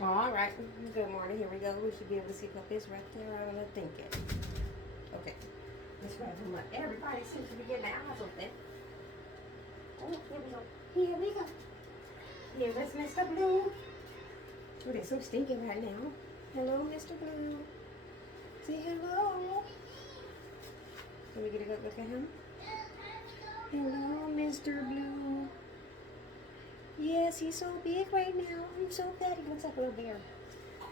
All right. Good morning. Here we go. We should be able to see puppies right there. I don't think it. Okay. Let's grab them up. Everybody seems to be getting their eyes open. Oh, here we go. Here we go. Here is Mr. Blue. Oh, they're so stinky right now. Hello, Mr. Blue. Say hello. Can we get a good look at him? Hello, Mr. Blue. Yes, he's so big right now. He's so fat. He looks like a little bear.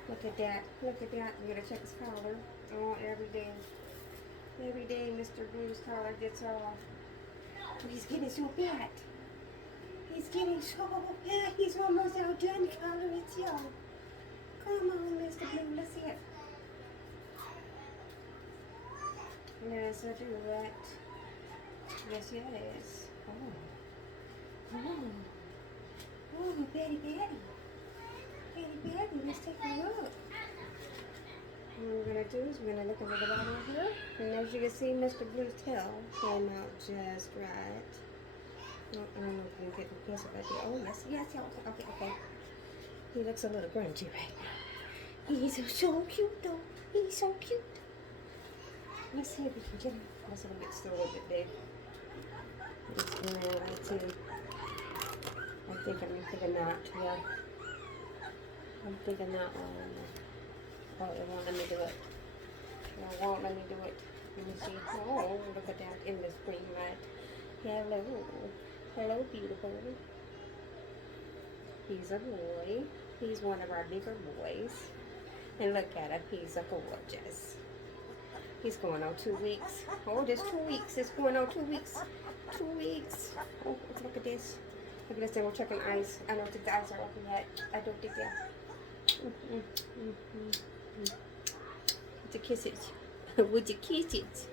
Look at that. Look at that. We gotta check his collar. Oh, every day. Every day, Mr. Blue's collar gets off. Oh, he's getting so fat. He's getting so fat. He's almost outdone coloring itself. Come on, Mr. Blue. Let's see it. Yes, I do that. Yes, yes. Oh. Oh. Oh, Betty. Betty, let's take a look. What we're going to do is we're going to look at the bottom here. And as you can see, Mr. Blue's tail came out just right. Oh, I don't know if we can get close up right there. Oh, yes, okay. He looks a little grungy right now. He's so cute, though. He's so cute. Let's see if we can get him. That's a little bit still a little bit big. It's going to right too. I'm thinking not, yeah. I'm thinking not. Oh, it won't let me do it. It won't let me do it. Let me see. Oh, look at that in the screen, right? Hello. Hello, beautiful. He's a boy. He's one of our bigger boys. And look at him. He's a gorgeous. He's going on 2 weeks. Oh, there's 2 weeks. It's going on 2 weeks. 2 weeks. Oh, look at this. Look at this thing. We're checking eyes. I don't think the eyes are open yet. I don't think they're. Would you kiss it? Would you kiss it?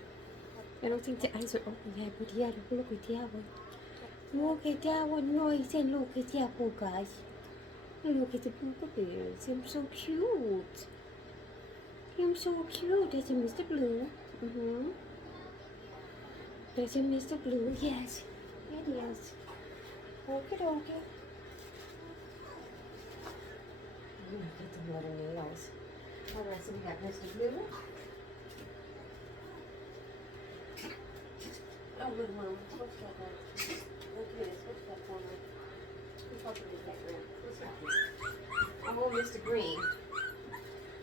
I don't think the eyes are open yet, but yeah, look at that one. Look at that one, Noise, and look at that one, guys. Look at the blue bears. I'm so cute. I'm so cute. That's a Mr. Blue. That's a Mr. Blue. Yes, it is. Okay. I'm gonna get the water nails. Alright, so we got Mr. Blue. Oh, little one. What's that one? Look at this. What's that one? Who's talking to that room? What's that one? Oh, Mr. Green.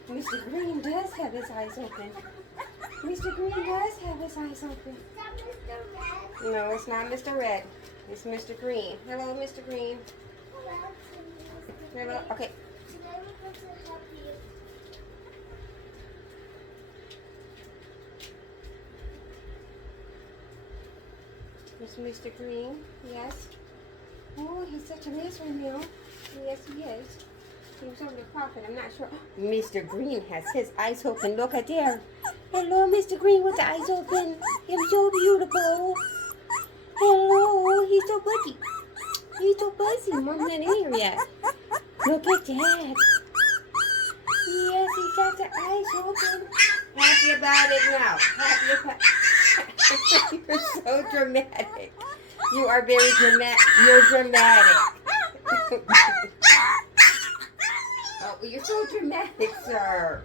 Mr. Green does have his eyes open. Mr. Green does have his eyes open. No, it's not Mr. Red. It's Mr. Green. Hello, Mr. Green. Hello. Okay. It's Mr. Green. Yes. Oh, he's such a mess right now. Yes, he is. He was over there coughing. I'm not sure. Mr. Green has his eyes open. Look at there. Hello, Mr. Green with the eyes open. He's so beautiful. Hello, he's so buzzy. He's so buzzy. Mom's not in here yet. Look at that. Yes, he's got the eyes open. Happy about it now. Happy about it. You're so dramatic. You are very dramatic. You're dramatic. Oh, you're so dramatic, sir.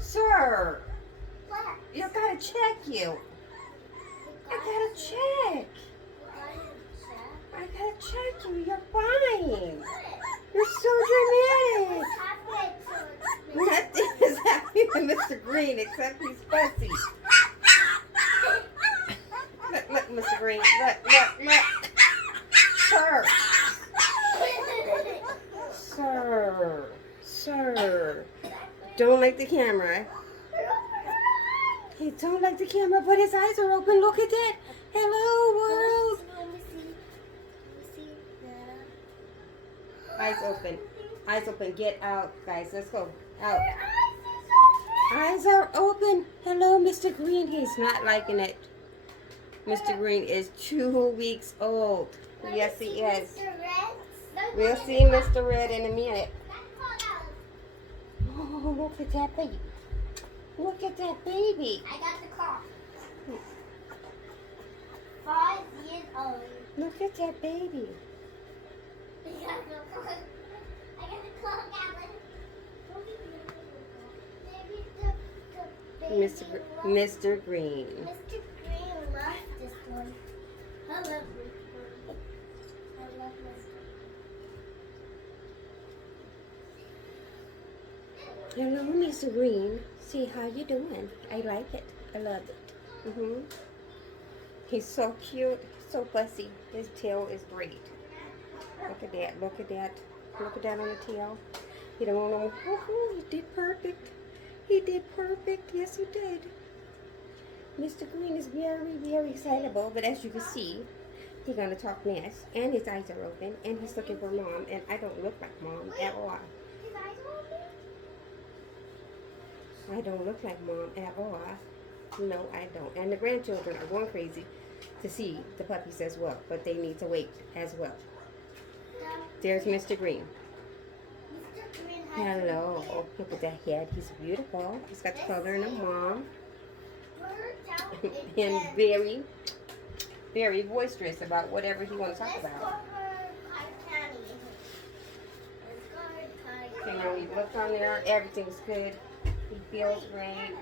Sir. You gotta check you. I gotta check. I gotta check you. You're fine. You're so dramatic. Nothing is happening to Mr. Green except he's fussy. Look, Mr. Green. Look. Sir. Don't like the camera. He don't like the camera, but his eyes are open. Look at that. Hello, world. Eyes open. Eyes open. Get out, guys. Let's go. Out. Eyes are open. Hello, Mr. Green. He's not liking it. Mr. Green is 2 weeks old. Yes, he is. We'll see Mr. Red in a minute. Oh, look at that baby. Look at that baby. I got the clock. 5 years old. Look at that baby. I got the clock. I got the clock, Alan. Mr. Green. Mr. Green loves this one. I love this one. I love Mr. Hello, Mr. Green. See how you doing? I like it. I love it. He's so cute, so fussy. His tail is great. Look at that. Look at that. Look at that on the tail. He don't know. Oh, he did perfect. He did perfect. Yes, he did. Mr. Green is very, very excitable, but as you can see, he's gonna talk next, and his eyes are open, and he's looking for mom, and I don't look like mom at all. His eyes are open? I don't look like mom at all. No, I don't. And the grandchildren are going crazy to see the puppies as well, but they need to wait as well. There's Mr. Green. Mr. Green has Hello. Oh, look at that head. He's beautiful. He's got the color in the mom. And very, very boisterous about whatever he wants to talk about. You know, he looked on there. Everything's good. He feels great.